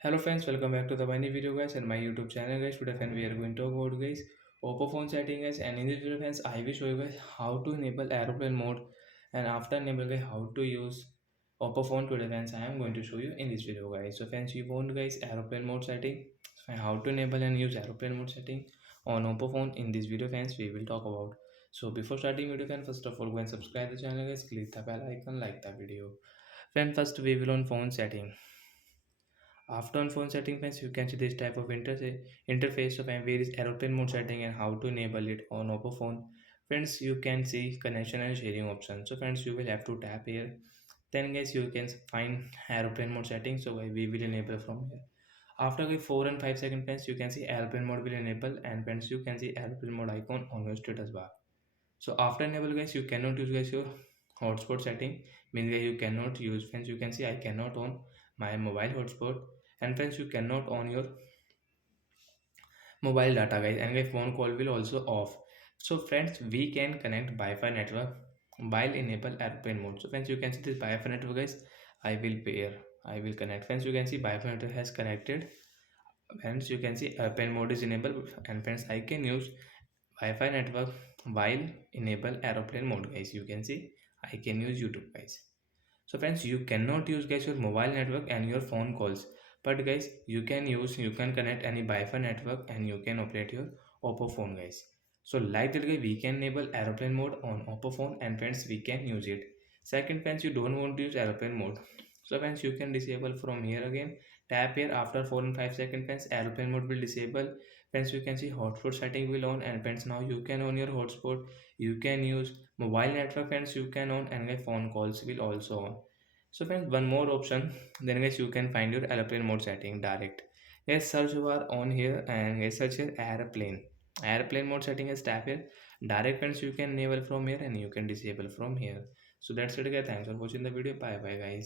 Hello friends, welcome back to the funny video guys and my YouTube channel guys. Today friend we are going to talk about guys Oppo phone setting guys, and in this video friends I will show you guys how to enable aeroplane mode, and after enable guys how to use Oppo phone. Today friends I am going to show you in this video guys. So friends, you want guys aeroplane mode setting, and how to enable and use aeroplane mode setting on Oppo phone. In this video friends we will talk about. So before starting video friends, first of all go and subscribe the channel guys, click the bell icon, like the video. Friend, first we will on phone setting. After on phone setting friends, you can see this type of interface of where is aeroplane mode setting and how to enable it on Oppo phone. Friends, you can see connection and sharing option. So friends, you will have to tap here. Then guys, you can find aeroplane mode setting. So we will enable from here. After 4 and 5 seconds, friends, you can see airplane mode will enable, and friends, you can see airplane mode icon on your status bar. So after enable guys, you cannot use guys your hotspot setting. Means guys you cannot use, friends, you can see I cannot on my mobile hotspot, and friends you cannot on your mobile data guys, and guys phone call will also off. So friends, we can connect Wi-Fi network while enable airplane mode. So friends, you can see this Wi-Fi network guys. I will connect. Friends, you can see Wi-Fi network has connected. Friends, you can see airplane mode is enabled, and friends I can use Wi-Fi network while enable aeroplane mode guys. You can see I can use YouTube guys. So friends, you cannot use guys your mobile network and your phone calls, but guys you can connect any Wi-Fi network and you can operate your Oppo phone guys. So like that guys, we can enable aeroplane mode on Oppo phone, and friends we can use it. Second friends, you don't want to use aeroplane mode, so friends you can disable from here again. Tap here after 4 and 5 seconds friends, aeroplane mode will disable. Friends, you can see hotspot setting will on, and friends now you can on your hotspot. You can use mobile network, friends you can on, and guys phone calls will also on. So friends, one more option, then guys you can find your airplane mode setting direct. Guys, search bar on here, and guys search here airplane. Airplane mode setting is tap here. Direct friends, you can enable from here and you can disable from here. So that's it guys. Thanks for watching the video. Bye bye guys.